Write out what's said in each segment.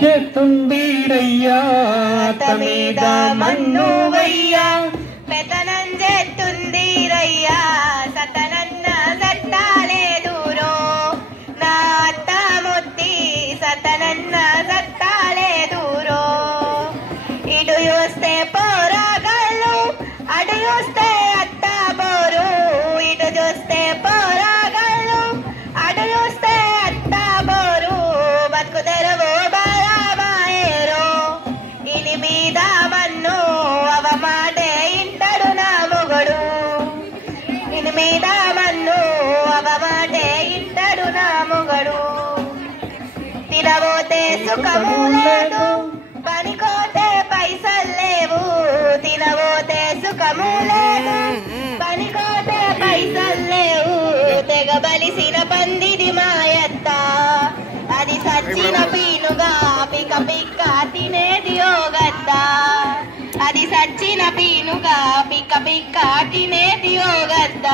చేస్తుందిరయ్యా తమీద మన్నువయ్యా పెత్తనం చేస్తుందిరయ్యా సతనన్న సత్తాలే దూరో నా అత్త ముత్తి సతనన్న సత్తాలే దూరో ఇటు చూస్తే పోరాగాళ్ళు అటు చూస్తే అత్త బోరు ఇటు చూస్తే పోరాగాళ్ళు అటు చూస్తే అత్త బోరు బతుకు తెరవు బారామాయేరో ఇని మీద మన్ను అవమాటే ఇంటడు నా మొగడు ఇని మీద మన్ను అవమాటే ఇంటడు నా మొగడు తినబోతే సుఖము లేదు పనికోతే పైసలు లేవు తినబోతే సుఖము లేదు పనికోతే పైసలు లేవు తెగ బలిసిన పందిది మాయత్త అది సచ్చిన పీనుగా పిక పిక్క తినేది యోగత్త అది సచ్చిన పీనుగా పిక్క పిక్క తినేది యోగత్త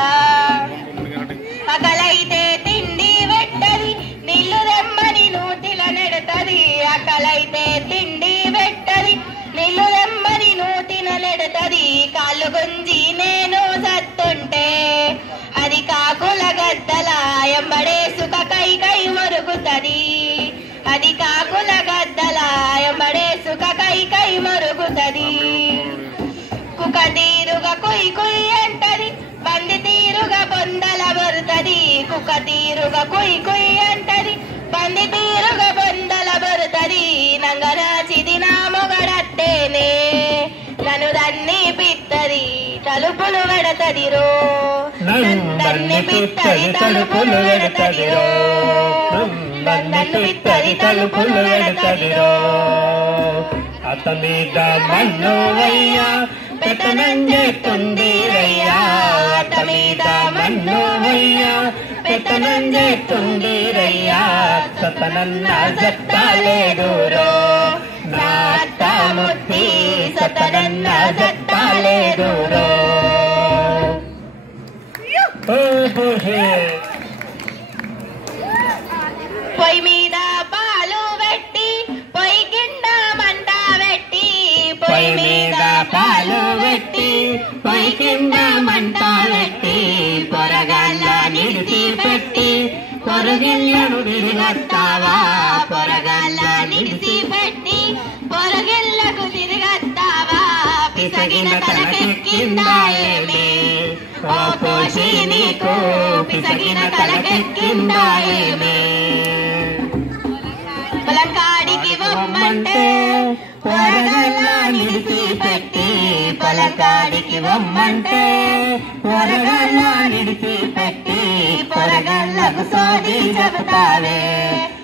అకలైతే తిండి పెట్టది నీళ్లు దెమ్మని నూతిల నెడతది అకలైతే తిండి పెట్టది నీళ్లు దెమ్మని నూతిన నెడతది కాళ్ళు గుంజి నేను సత్తుంటే అది కాకుల గద్దల ఎంబడేసుక కై కై మరుగుతది అది కాకుల గద్దల ఎంబడేసుక కై కై మరుగుతది కుక తీరుగా కుయ్ కుయ్ అంటది బంది తీరుగా బొందల బరుతది కుక తీరుగా కుయ్ కుయ్ అంటది బంది తీరుగా బొందల బరుతది నంగరాచిది నా మొగడత్తేనే నన్ను దన్ని పిత్తది తలుపులు వెడతదిరో నన్ను పిత్తది తలుపులు వెడతదిరో నన్ను పిత్తది తలుపులు వెడతదిరో అతమీద మన్నువయ్యా పెత్తనం చేస్తుందిరయ్యా అతమీద మన్నువయ్యా పెత్తనం చేస్తుందిరయ్యా సతనన్న సత్తాలే దూరో నా అత్త ముత్తి సతనన్న సత్తాలే దూరో పొయ్యి మీద పాలు పెట్టి పొయ్యి కింద మంట పెట్టి పొయ్యి మీద పాలు పెట్టి పొయ్యి కింద మంట పెట్టి పొరగాళ్ళ నిలిచి పెట్టి పొరగిళ్ళను తిరిగొస్తావా పొరగాళ్ళ నిలిచి పెట్టి పొరగిళ్ళకు తిరిగొస్తావా పిసగిన తలకెక్కిందా ఏమే ఓ పోషి నీకు పిసగిన తలకెక్కిందా ఏమే పొలంకాడికి వమ్మంటే పొరగల్ల నిలిచి పెట్టి పొలకాడికి వమ్మంటే పొరగల్ల నిలిచి పెట్టి పొరగల్లకు సోది చెబుతావే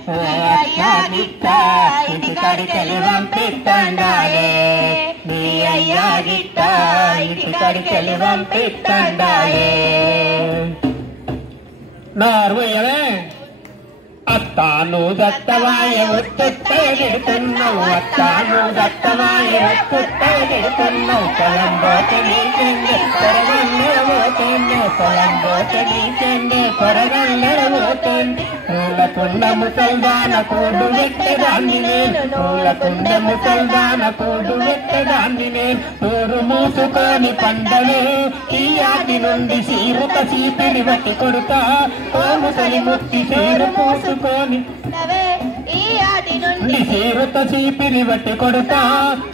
ఓ అయ్యా గిట్ట ఇంటి కడికెళ్ళి పంపిస్తాండాలే నీ అయ్యా గిట్ట ఇంటి కడికెళ్ళి పంపిస్తాండాలే నార్మయ్యవే అత్తాను దత్తవాయ ఒత్తుతే నిడుతున్నావు అత్తాను దత్తవాయ ఒత్తుతే నిడుతున్నావు పొలం పోతే నీకెందే పొరగల్లెడబోతేందే పొలం పోతే నీకెందే పొరగల్లెడబోతేంది పూలకుండ ముసల్దాన కూడు పెట్టేదాన్ని నేను పూలకుండ ముసల్దాన కూడు పెట్టేదాన్ని నేను నూరు మూసుకొని పండలే ఈ ఆటి నుండి సీరుత సీపిరి బట్టి కొడుతా ఓ ముసలి ముత్తి సీరు పూసుకొని ఈ ఆటి నుండి సీరుత సీపిరి బట్టి కొడుతా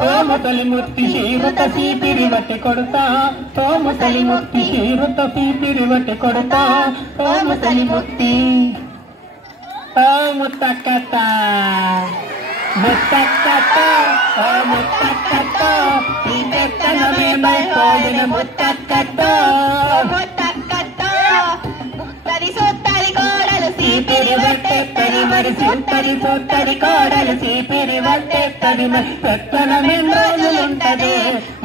ఓ ముసలి ముత్తి సీరుత సీపిరి బట్టి కొడుతా ఓ ముసలి ముత్తి సీరుత సీపిరి బట్టి కొడుతా ఓ ముసలి ముత్తి ఓ ముత్తక్కత ముత్తక్కత ఓ ముత్తక్కత ఈ పెత్తనమేమైపోయిన ముత్తక్కత ముత్తక్కతో ముత్తది సొత్తది కోడలు సీపిరి బట్టెత్తది మరి సుత్తది సుత్తది కోడలు సీపిరి బట్టెత్తది మరి పెత్తనమేం రోజులుంటది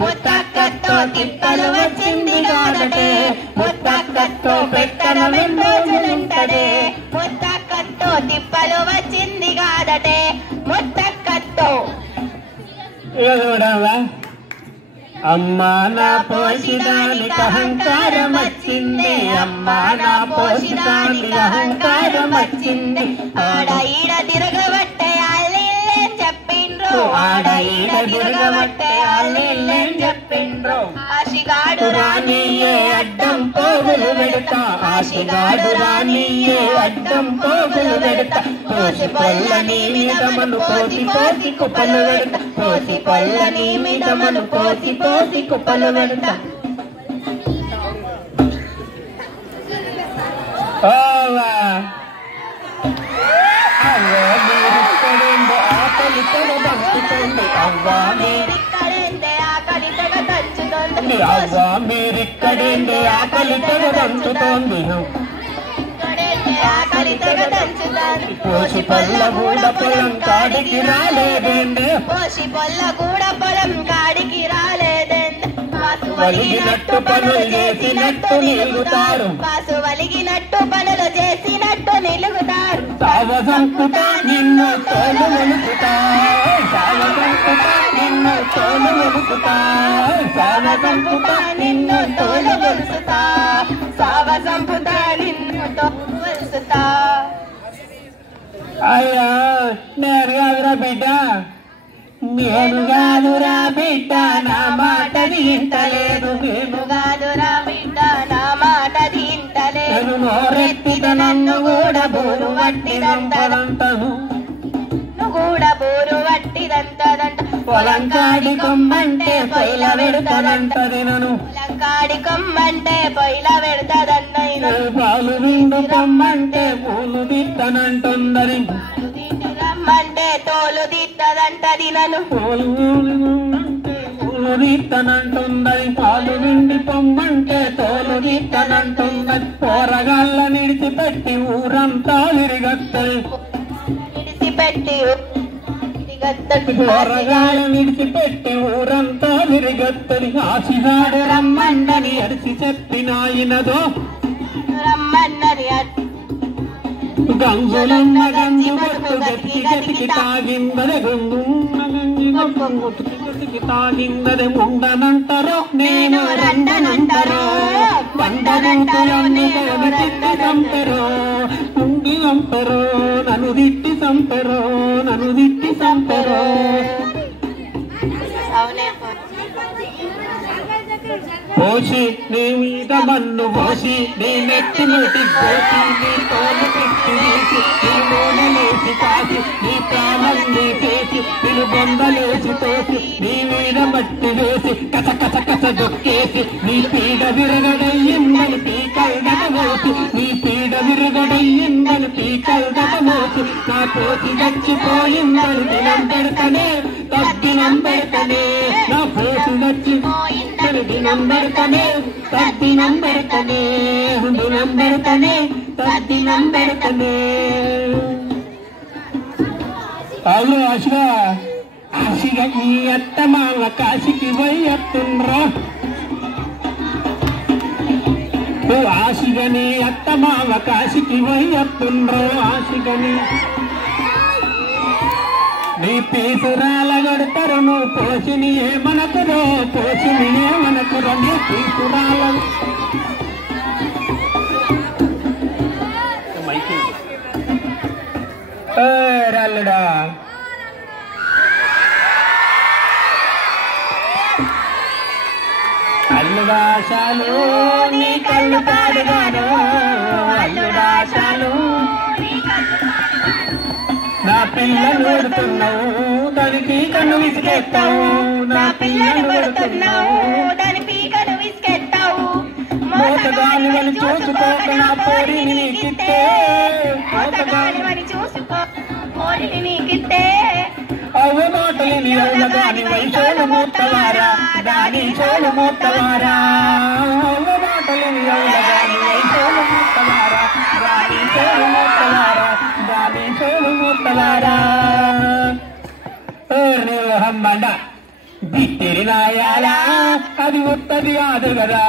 ముత్తక్కతో తిప్పలు వచ్చింది కాదటే ముత్తక్కతో పెత్తనమేం రోజులుంటది ముత్తక్కతో తిప్పలు వచ్చింది కాదటే ముత్తక్కతో చూడవా అమ్మా నా పోషిదానికి అహంకారం వచ్చింది అమ్మా నా పోషిదానికి అహంకారం వచ్చింది ఆడ ఈడ తిరగబట్టే అల్లి ఆశిగాడు రానియే అడ్డం పోగులు పెడతా ఆశిగాడు రానియే అడ్డం పోగులు పెడతా పోసి పళ్ళని మీదమను పోసి పోసి కుప్పలు పెడతా పోసి పళ్ళని మీదమను పోసి పోసి కుప్పలు పెడతా మీరిక్కడేందే ఆకలి తెగ దంచుతుంది అవ్వా మీరిక్కడేందే ఆకలి తెగ దంచుతోంది అవ్వా మీరిక్కడేందే ఆకలి తెగ దంచుతోంది ఆకలి తెగ దంచుతోంది పోసి పళ్ళ గూడ పొలం కాడికి రాలేదేందే పోసి పళ్ళ గూడ పొలం కాడికి రాలేదేందే పాసు వలిగినట్టు పనులు చేసినట్టు నిలుగుతారు పాసు వలిగినట్టు పనులు చేసినట్టు నిలుగుతారు సావసంపుతా నిన్ను తోలు వెలుగుతా సావసంపుతా నిన్ను తోలు వెలుగుతా సావసంపుతా నిన్ను తోలు వెలుగుతా సావసంపుతా నిన్ను తోలు వెలుగుతా అయ్యా నేను కాదురా బిడ్డ నేను కాదురా బిడ్డ నా మాట వింటలేదు నేను కాదురా బిడ్డ నా మాట వింటలేదు నోరెత్తిద నన్ను కూడా బోరు వట్టిదంతదంటను కూడా బోరు వట్టిదంతదంట పొలం కాడి కొమ్మంటే పొయ్యిల పెడతదంటది నన్ను పొలం కాడి కొమ్మంటే పొయ్యిల పెడతదన్నైనా పాలు విండు కొమ్మంటే పూలు దిత్తనంటుందని రమ్మంటే తోలు దిత్తదంటది నన్ను పూలు దిత్తనంటుందని పాలు విండి పొమ్మంటే తోలు దిత్తనంటుందని పోరగాళ్ళ నిడిచిపెట్టి ఊరంతా విరిగత్తది విడిచిపెట్టి పోరగాళ్ళ విడిచిపెట్టి ఊరంతా విరిగత్తది ఆశిగాడు రమ్మండని అరిసి చెప్పినాయినదో రమ్మన్నది గంగులన్న గంజి బొట్టు గతికి గతికి తాగిందరే గంగున్న గంజి గొప్ప గతికి తాగిందరే ముండనంటారో నేను రండనంటారో బండనంటారో తిట్టి చంపెరో ముంగి చంపెరో నన్ను తిట్టి చంపెరో నన్ను తిట్టి చంపెరో పోసి నీ మీద మన్ను పోసి నీ నెత్తి నోటి పోసి నీ తోలు పెట్టి వేసి నీ నూనెలేసి కాసి నీ ప్రాణాన్ని చేసి నేను బొందలేసి తోసి నీ మీద మట్టి వేసి కస కస కస దొక్కేసి నీ పీడ విరగడయ్యిందని పీకల్దట మోసి నీ పీడ విరగడయ్యిందని పీకల్దట మోసి నా పోసి చచ్చిపోయిందని దినం పెడతనే తద్దినం పెడతనే నా పోసి చచ్చిపోయిందని దినం పెడతనే తద్దినం పెడతనే దినం పెడతనే తద్దినం పెడతనే అవును ఆశగా ఆశగా నీ అత్త మామ కాశీకి పోయి వస్తుండ్రా ఆశగా నీ అత్త మామ కాశీకి పోయి వస్తుండ్రో ఆశగని నీ పీసురాల కొడతారు నువ్వు పోసిని ఏమనకురో పోసిని ఏమనకురో నీ పీసురాల రాళ్ళుడా అల్లుడాశాలు నీ కళ్ళు పాడుగాను అల్లుడాశాలు నా పిల్లలు పెడుతున్నావు దానికి కన్ను విసిగెత్తావు నా పిల్లలు పెడుతున్నావు దాని పీకను విసిగెత్తావు మోసగాని వని చూసుకోక నా పోరిని నీకిస్తే మోసగాని వని చూసుకో పోరిని నీకిస్తే అవ్వ మాటలిని అవ్వగాని వైసోలు మూతవారా దాని సోలు మూతవారా అవ్వ మాటలిని అవ్వగాని వైసోలు మూతవారా దాని సోలు మూతవారా దాని సోలు మూతవారా హమ్మండ బిత్తిరి నాయాలా అది ఉత్తది కాదు కదా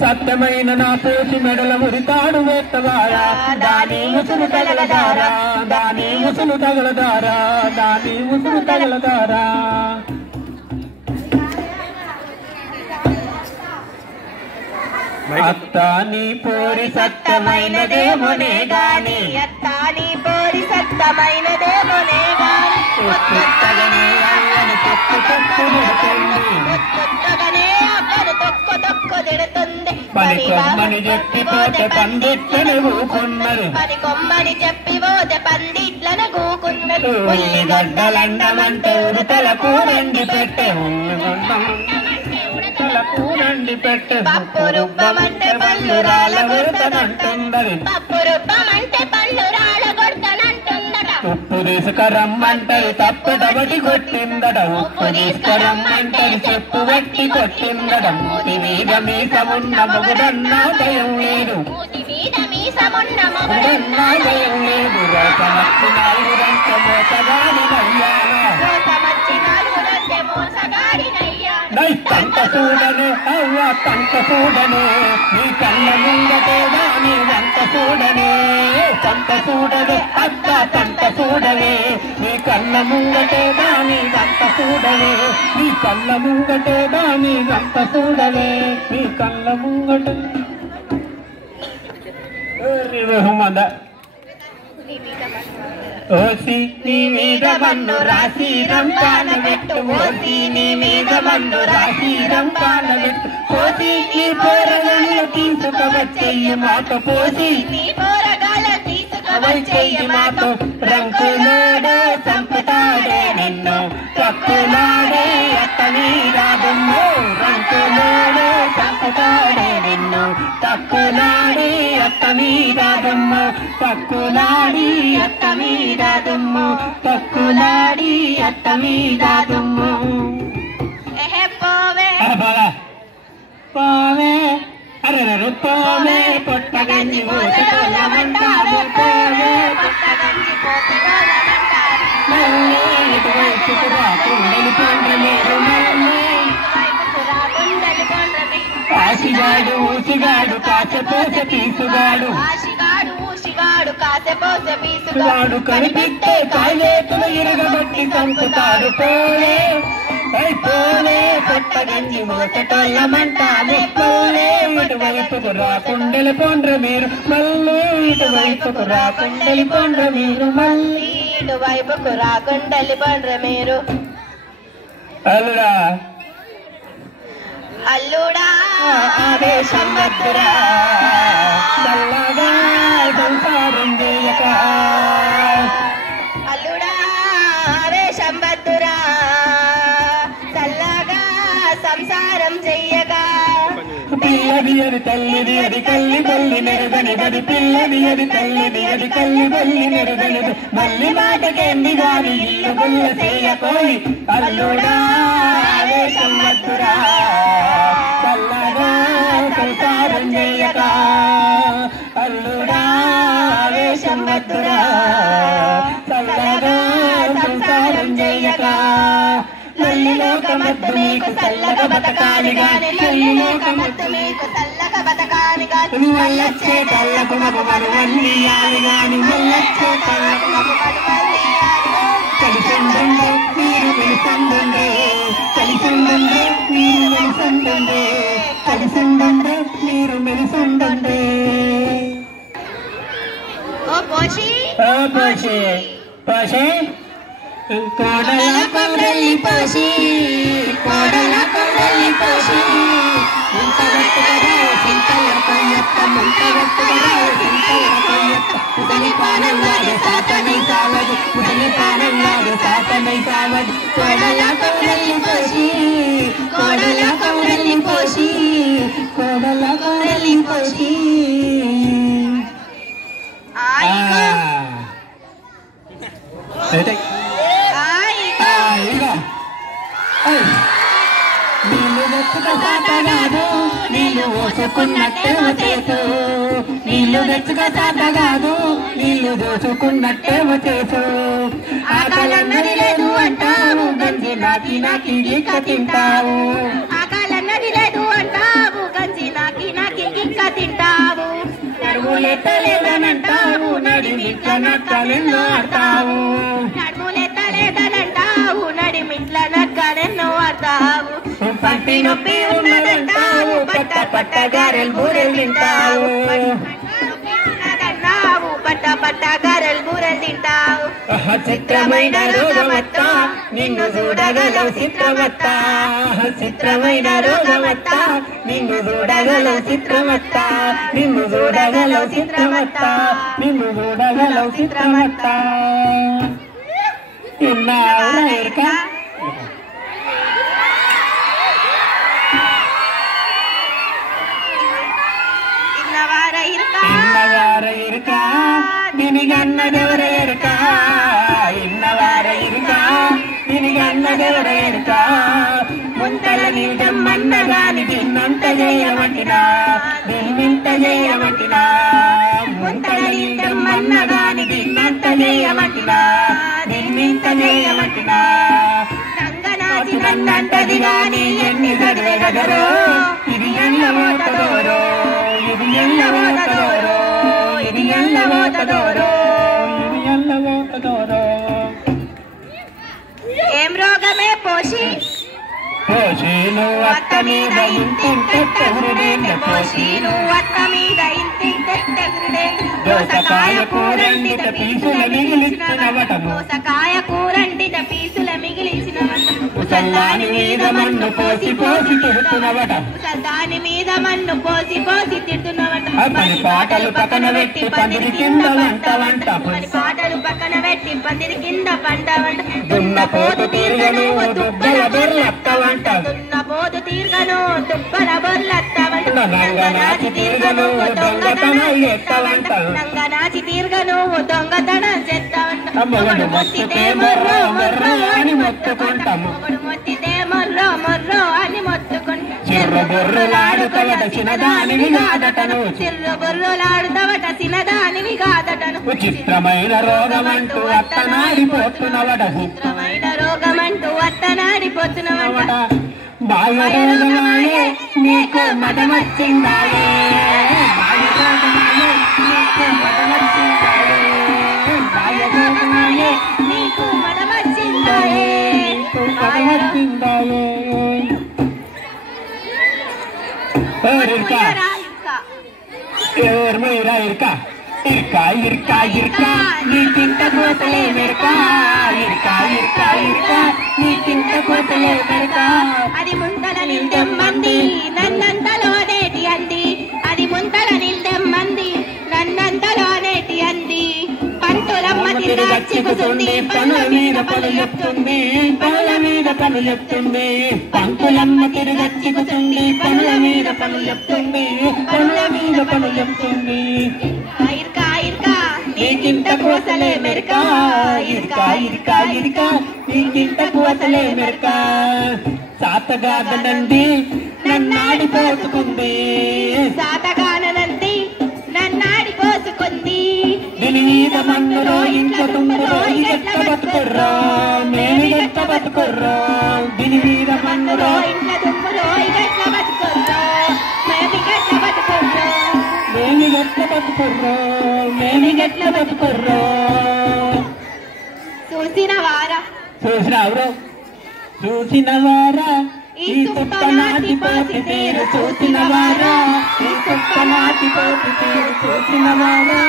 సత్యమైన నా పోసి మెడల మురితాడు వేత్తవారా దాని ముసులు తగలదారా దాని ముసులు తగలదారా దాని ముసులు తగలదారా అత్తాని పోరి సత్యమైనదేమోనే గాని అత్తాని పోరి సత్యమైనదేమోనే గాని కొత్తగానే అవ్వను తొక్కు తొక్కు తిడుతుంది పని కొమ్మని చెప్పి పోతే పందిట్లను ఊకున్నది ఉల్లిగడ్డలండమంటే ఉడతల కూరండి పెట్టే ఉల్లిగడ్డల కూరండి పెట్టే పప్పు రుబ్బమంటే పళ్ళు రాలగొడతానంటున్నది ఉప్పు తీసుకురమ్మంటది తప్పు డబటి కొట్టిందట ఉప్పు తీసుకురమ్మంటది చెప్పు బట్టి కొట్టిందట మూతి మీద మీసమున్న మొగుడన్నా భయం లేదు మొగుడన్నా భయం లేదు రోసమచ్చి నాలుగురంటే మోసగాడినయ్యాను తంత చూడనే అవ్వ తంత చూడనే నీ కళ్ళ ముంగటే నీ వంట చూడనే తంత చూడవే అక్క తంత చూడవే నీ కళ్ళ ముంగటే నీ వంట చూడవే నీ కళ్ళ ముంగటే నీ వంట చూడవే నీ కళ్ళ ముంగట బహుమద ఓసి నీ మీద మన్ను రాసి రంపాన పెట్టు ఓసి నీ మీద మన్ను రాసి రంపాన పెట్టు పోసి నీ పోరగాళ్ళు తీసుకువచ్చేయి మాట పోసి వచ్చేయి మాట రంకులాడే చంపుతాడే నిన్ను పక్కులాడే అత్తని రాదమ్మో రంకులాడే చంపుతాడే నిన్ను తక్కులాడి అత్తని రాదమ్మో తక్కులాడి అత్తని రాదమ్మో తక్కులాడి అత్తని రాదమ్మో పోవే అరే పోవే పొట్టగంజి పోతమంటారు పోవే మళ్ళీ ఇటువైపుకు రాకుండలి పండ్రలేరు మళ్ళీ కాశిగాడు ఊసిగాడు కాసపోస పీసుగాడు వాడు కనిపిస్తే కాలేతులు ఇరగబట్టి చంపుతాడు పోలే పోలే పొట్టగంజి మోసటోళ్ళమంటారు పోలే ఇటువైపుకు రాకుండలి పొండ్ర మీరు మళ్ళీ ఇటువైపుకు రాకుండలి పొండ్ర మీరు మళ్ళీ ఇటువైపుకు రాకుండలి పొండ్ర మీరు అల్లుడా అల్లుడా ఆవేశం వద్దురా చల్లగా సంసారం చేయక అల్లుడా ఆవేశం వద్దురా చల్లగా సంసారం చెయ్యక పిల్లది అది తల్లిది అది కల్లి బల్లి నెరగనిది పిల్లది అది తల్లిది అది కల్లి బల్లి నెరగనిది మళ్ళీ మాటకేంది గాని ఇల్లు బుల్ల చేయకోయి అల్లుడా ఆవేశం వద్దురా చల్లగా సంసారం చేయక అల్లుడా ఆవేశం వద్దురా చల్లగా సంసారం చేయక లోకమద్దు మీకు చల్లగా బతకాలి గాని లోకమద్దు మీకు చల్లగా బతకాలి గాని మళ్ళొచ్చే కళ్ళకు మగు మరువన్నీయాలి గాని మళ్ళొచ్చే కళ్ళకు మగు మరువన్నీయాలి కలిసిందండే మీరు వెలిసందండే కలిసిందండే మీరు వెలిసందండే కలిసిందండే మీరు వెలిసందండే ఓ పోషి పోషి కోడల కొడలి పోషి కోడల కొడలి పోషి ముంతగట్టుగా సింతల కొయ్యత్త ముంతగట్టుగా సింతల కొయ్యత్త ఉదలి పానంగాడు సాతనై సావదు ఉదలి పానంగాడు సాతనై సావదు కోడల కొడలి పోషి కోడల కొడలి పోషి కోడల కొడలి పోషి నీళ్ళు తెచ్చుక సాతగాదు నీళ్ళు ఓసుకున్నట్టే చేసు నీళ్ళు తెచ్చుక సాతగాదు నీళ్ళు దోసుకున్నట్టే చేసు ఆకలన్నది లేదు అంటావు గంజి నాకి నాకి గిక్క తింటావు ఆకలన్నది లేదు అంటావు గంజి నాకి నాకి గిక్క తింటావు నడుములెత్తలేదనంటావు నడిమిట్ల నక్కలెన్నో ఆడతావు నడుములెత్తలేదనంటావు నడిమిట్ల నక్కలెన్నో ఆడతావు పంటి నొప్పి ఉన్నదంటావు పట్ట పట్ట గారెలు బూరెలు తింటావు పట్ట పట్ట గారెలు బూరెలు తింటావు చిత్రమైన రోగమత్త నిన్ను చూడగలవు చిత్రమత్త చిత్రమైన రోగమత్త నిన్ను చూడగలవు చిత్రమత్త నిన్ను చూడగలవు చిత్రమత్త నిన్ను చూడగలవు చిత్రమత్త ఇన్నావురా ఇన్నవార ఇరుక నినిగన్నదెవర ఎరుక ఇన్నవార ఇరుక నినిగన్నదెవర ఎరుక ముంతల నీడమ్మన్నగాని దిన్నంత చేయమంటినా దిన్నింత చేయమంటినా ముంతల నీడమ్మన్నగాని దిన్నంత చేయమంటినా దిన్నింత చేయమంటినా రంగనాచి నన్నంటది గాని ఎన్ని చదివేగదరో ఇది ఎల్లబోతదోరో ఇది ఎల్లబోతదోరో ఇది ఎల్లబోతదోరో ఇది ఎల్లబోతదోరో ఏం రోగమే పోషి పోషీను అత్త మీద ఇంటింటెగురుడేంద్ర పోషీను అత్త మీద ఇంటింటెగురుడేంద్ర దోసకాయ కూరండిత పీసుల మిగిలిచ్చినవట దోసకాయ కూరండిత పీసుల మిగిలిచ్చినవట ముసల్లాని మీద మన్ను పోసి పోసి తిడుతున్నవట ముసల్దాని మీద మన్ను పోసి పోసి తిడుతున్నవట పని పాటలు పక్కన పెట్టి పందిరి కింద వంట వంట పని పాటలు పక్కన పెట్టి పందిరి కింద పంట వంట దున్నపోతు తీర్గను దుబ్బల బొర్లత్త వంట దున్నపోతు తీర్గను దుబ్బల బొర్లత్త వంట నంగనాచి తీర్గను దొంగతనం ఎత్త వంట నంగనాచి తీర్గను దొంగతనం చేత్త వంట మొగడు మొత్తితే మొర్రో మొర్రో అని మొత్తుకుంటాము మొగడు మొత్తితే మొర్రో మొర్రో అని మొత్తుకుంటాము చిర్ర బొర్రులాడుతవట చిన్నదానివి కాదటను చిర్ర బొర్రులాడుతవట చిన్నదానివి కాదటను విచిత్రమైన రోగమంటూ అత్తనాడిపోతున్నవట చిత్రమైన రోగమంటూ అత్తనాడిపోతున్నవట బాయ రోగమాయే నీకు మదమచ్చిందాయే బాయ రోగమాయే నీకు మదమచ్చిందాయే బాయ రోగమాయే నీకు మదమచ్చిందాయే నీకు మదమచ్చిందాయే ఎవరు ఇరుక ఇరుక ఇరుక ఇరుక నీకింత కోతలే మెరక ఇరుక ఇరుక ఇరుక నీకింత కోతలే మెరక అది ముంతల నిందెమ్మంది నన్నంతలోనేటి అంది అది ముంతల నిందెమ్మంది నన్నంతలోనేటి అంది పంతులమ్మ తిరిగచ్చి కూసుంది పనుల మీద పనులు చెప్తుంది పనుల మీద పనులు చెప్తుంది పంతులమ్మ తిరిగచ్చి కూసుంది పనుల మీద పనులు చెప్తుంది పనుల మీద పనులు చెప్తుంది ఇరుక ఇరుక నీకింత కోసలే మెరక ఇరుక ఇరుక ఇరుక నీకింత కోసలే మెరక సాతగాదనంది నన్నాడిపోసుకుంది సాతగానంది నన్నాడిపోసుకుంది దీని మీద మన్నులో ఇంట్లో తుంగులో గట్ల బతుకుర్రో మేమి గట్ల బతుకుర్రో దీని మీద మన్నులో ఇంట్లో దుమ్ములో గట్ల బతుకుర్రో మేమి గట్ల బతుకుర్రో మేమి గట్ల బతుకుర్రో మేమి గట్ల బతుకుర్రో చూసిన వారా చూసినావురో చూసిన వారా ఈ సుప్పనాటి పోసి తీరు చూసిన వారా ఈ సుప్పనాటి పోసి తీరు చూసిన వారా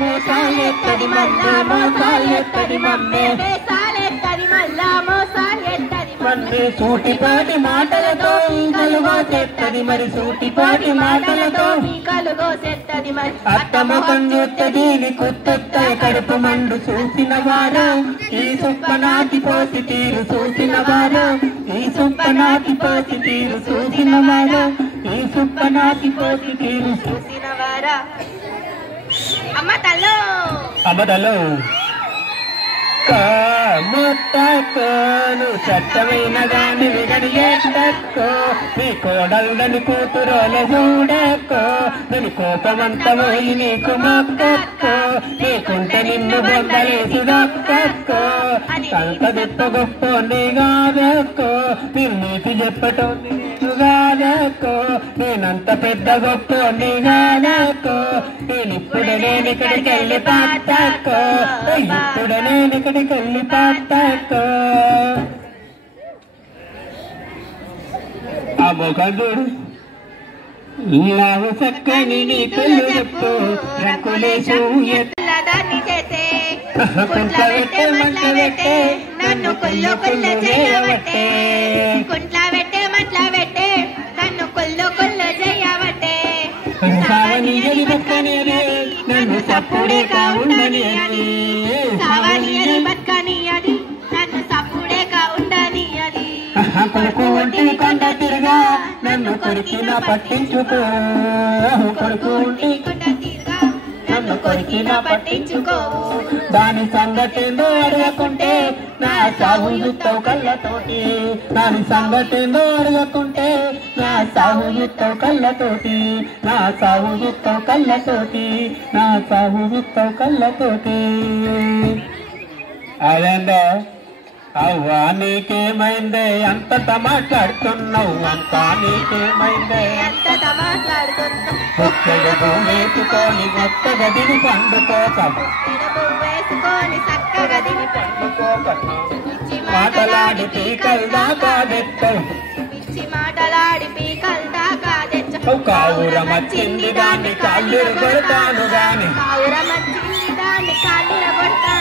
మోసాలెత్తది మళ్ళా మోసాలెత్తది మమ్మే వేసాలెత్తది మళ్ళా మోసాలెత్తది మళ్ళీ సూటిపాటి మాటలతో కలుగో చెత్తది మరి సూటిపాటి మాటలతో కలుగో చెత్తది మరి అత్త ముఖం చూస్తది కుత్తొత్త కడుపు మండు చూసిన వారు ఈ సుప్పనాటి పోసి తీరు చూసిన వారు ఈ సుప్పనాటి పోసి తీరు చూసిన వారు ఈ సుప్పనాటి పోసి తీరు చూసిన వారా అమ్మ తల్లో అమ్మదలో ముట్టకోను చట్టమైన దాన్ని విగడియేటక్కో నీ కోడల్దని కూతురోలు చూడక్కో నీ కోపమంత పోయి నీకు మొక్కక్కో నీకుంటే నిన్ను బొందలేసి దక్కక్కో కంత దిప్ప గొప్ప కాదక్కో నేను నీతి చెప్పటం నేను కాదక్కో నేనంత పెద్ద గొప్ప కాదక్కో నేనిప్పుడే నేను ఇక్కడికి వెళ్ళి పాటక్కో ఇప్పుడే నేను ఇక్కడికి వెళ్ళి పాటక్కో ఆ ముఖం చూడు లావు చక్కని నీ పెళ్ళు చెప్పు రకులేసు దాన్ని చేసే కుంట్ల పెట్టే మట్ల పెట్టే నన్ను కుళ్ళు కుళ్ళు చేయవట్టే కుంట్ల పెట్టే మట్ల పెట్టే నన్ను కుళ్ళు కుళ్ళు చేయవట్టే సావనీయది బతకనియది నన్ను సప్పుడేగా ఉండనియది సావనీయది బతకనియది నన్ను సప్పుడేగా ఉండనియది కొడుకు ఒంటి కొండ తిరగా నన్ను కొరికిన పట్టించుకో కొడుకు ఒంటి కొండ తీరుగా నన్ను కొరికిన పట్టించుకోవు దాని సంగతేందో అడగకుంటే నా సాగు యుద్ధం కళ్ళతోటి దాని సంగతేందో అడగకుంటే నా సాగు యుద్ధం కళ్ళతోటి నా సాగు యుద్ధం కళ్ళతోటి నా సాగు యుద్ధం కళ్ళతోటి అదేందో అవ్వా నీకేమైందే అంతట మాట్లాడుతున్నావు అంతా నీకేమైందే అంతట మాట్లాడుతున్నావు ఒక్కడు వేసుకొని కొత్తగా దిగి పండుకోక వేసుకొని చక్కగా దిగి మాటలాడి పీకలు దాకా తెచ్చవు పిచ్చి మాటలాడి పీకలు దాకా తెచ్చవు కావురం వచ్చింది దాన్ని కాళ్ళు కొడతాను గాని కావురం వచ్చింది దాన్ని కాళ్ళు కొడతాను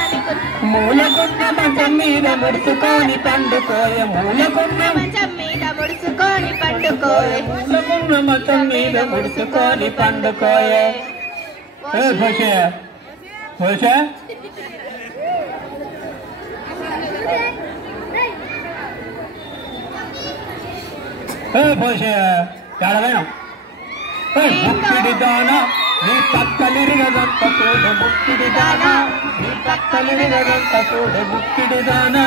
మూలకున్న మంచం మీద ముడుచుకొని పండుకోయ మూలకున్న మంచం మీద ముడుచుకొని పండుకోయే మూలకున్న మంచం మీద ముడుచుకొని పండుకోయే భూష భూష భూష ఎడవేను ముక్కిడి దానా నీ పక్కలిరిగదంత చూడు ముక్కిడి దానా నీ పక్కలిరిగదంత చూడు ముక్కిడి దానా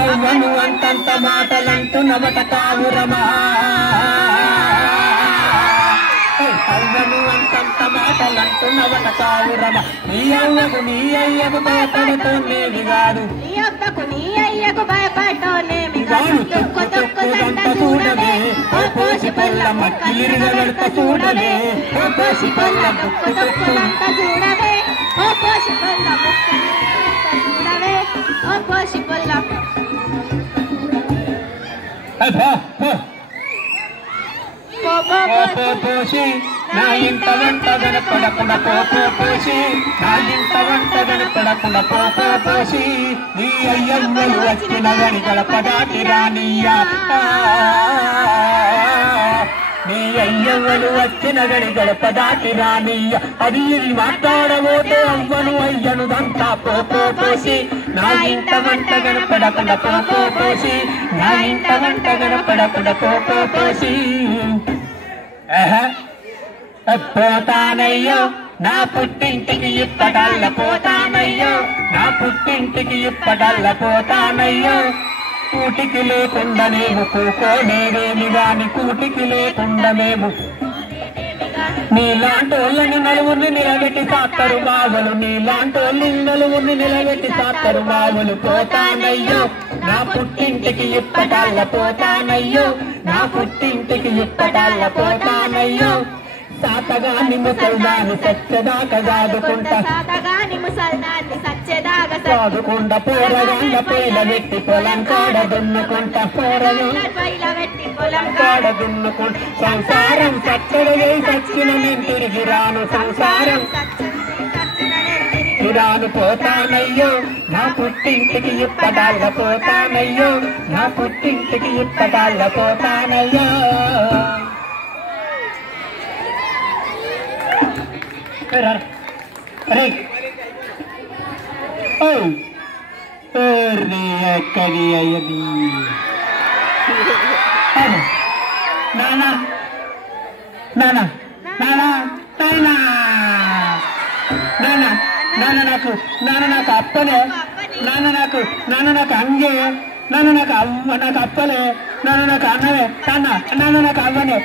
అవ్వను అంతంత మాటలంటున్నవట కావురమా అవ్వను అంతంత మాటలంటున్నవట కావురమా నీ అయ్యకు భయపడుతోనేమి కాదు నీ అబ్బకు నీ అయ్యకు భయపడటోనేమి కాదు తొక్కు తొక్కుదంత చూడవే ఓ పోసి పల్ల మట్టిలిరిగదంత చూడవే ఓ పోసి పల్ల తొక్కు తొక్కుదంత చూడవే ఓ పోసి పల్ల చూడవే ఓ పోసి పల్ల పోసి నా ఇంట వంట గనపడకుండా పోసి నా ఇంట వంట గనపడకుండా పోసి నీ అయ్యమ్మలు వచ్చిన గని గడప దాటి రానియ్యా నీ అయ్యవ్వలు వచ్చిన గడి గడప దాటి రానియ్య అది ఇది మాట్లాడబోతే అవ్వను అయ్యను దంతా పోసి నా ఇంట వంట గనపడకుండా పోసి నా ఇంట వంట గనపడకుండా పోసి పోతానయ్యో నా పుట్టింటికి ఇప్పటల్ల పోతానయ్యో నా పుట్టింటికి ఇప్పటల్ల పోతానయ్యో కూటికి లేకుండా మేము కూకోనేరేమి గాని కూటికి లేకుండా మేము నీలాంటి వాళ్ళని నలుగురిని నిలబెట్టి సాత్తరు మావులు నీలాంటి వాళ్ళని నలుగురిని నిలబెట్టి సాత్తరు మావులు పోతానయ్యో నా పుట్టింటికి ఇప్పటల్ల పోతానయ్యో నా పుట్టింటికి ఇప్పటల్ల పోతానయ్యో సాతగాని ముసల్దాన్ని సచ్చదాకా సాదుకుంటా సాతగాని ముసల్దాన్ని సచ్చదాకా సాదుకుంటా పోరగాళ్ళ పైల పెట్టి పొలం కాడ దున్నుకుంటా పోరగాళ్ళ పైల పెట్టి పొలం కాడ దున్నుకుంటా సంసారం సచ్చడగై సచ్చిన నేను తిరిగి రాను సంసారం రాను పోతానయ్యో నా పుట్టింటికి ఇప్పటాళ్ళ పోతానయ్యో నా పుట్టింటికి ఇప్పటాళ్ళ పోతానయ్యో అరే ఎక్కడి అయ్యది నానా నానా నానా నానా నానా నాన్న నాకు అప్పలే నాన్న నాకు అంగే నాకు అప్పలే నాన్న నాకు అన్నవే నాన్న నాకు అవ్వనే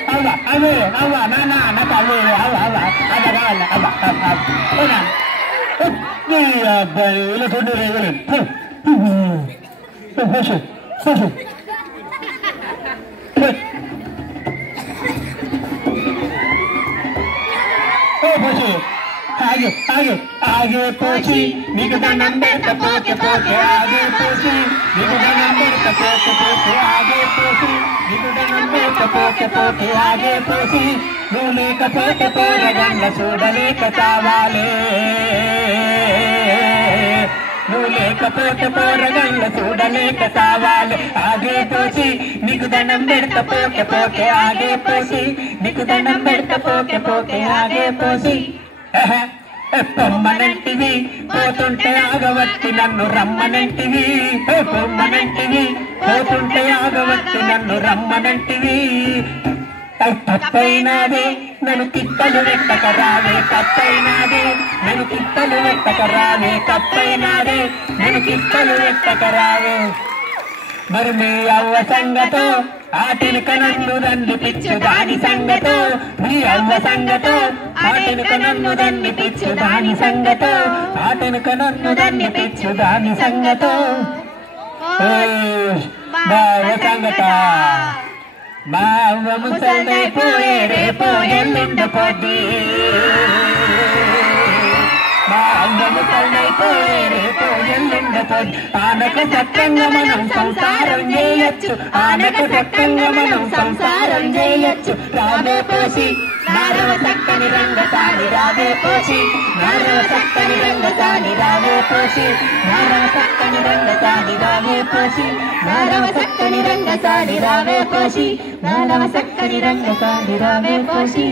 అవ్వ నాన్న నాకు అవ్వే అవ్వ కావాలి అబ్బాయి వీళ్ళకుండే రేగలేదు आगे पोची నీకు దండం పెడతా పోతే ఆగే పోచి నీకు దండం పెడతా పోతే ఆగే పోచి నీకు దండం పెడతా పోతే ఆగే పోచి నువ్వు లేకపోతే పోరగండ్ల చూడలేక కావాలే నువ్వు లేకపోతే పోరగల్ల చూడలేక సావాలి ఆగే పోసి నీకు దండం పెడత పోకే పోకే ఆగే పోసి నీకు దండం పెడత పోకే పోకే ఆగే పోసి పొమ్మనంటివి పోతుంటే ఆగవట్టి నన్ను రమ్మనంటివి పొమ్మనంటివి పోతుంటే ఆగవట్టి నన్ను రమ్మనంటివి తప్పైనాదే నన్ను తిప్పలు వెట్టక రావే తప్పైనాదే నన్ను తిప్పలు వెట్టక రావే తప్పైనాదే నన్ను తిప్పలు వెట్టక రావే మరి మీ అవ్వ సంగతో ఆటెనుక నన్ను దండిపిచ్చు దాని సంగతో మీ అవ్వ సంగతో ఆటెనుక నన్ను దండిపిచ్చు దాని సంగతో ఆటెనుక నన్ను దండిపిచ్చు దాని సంగతో బావ సంగత మా అవ్వ ముసల్దైపోయే రేపో ఎల్లుండపోద్ది మా అవ్వ ముసల్దైపోయే రేపో ఎల్లుండపోద్ది ఆనకు సక్కంగా మనం సంసారం చేయొచ్చు ఆనకు సక్కంగా మనం సంసారం చేయొచ్చు రావే పోసి నారవ చక్కని రంగసాని రావే పోసి నారవ చక్కని రంగసాని రావే పోసి నారవ చక్కని రంగసాని రావే పోసి నారవ చక్కని రంగసాని రావే పోసి నారవ చక్కని రంగసాని రావే పోసి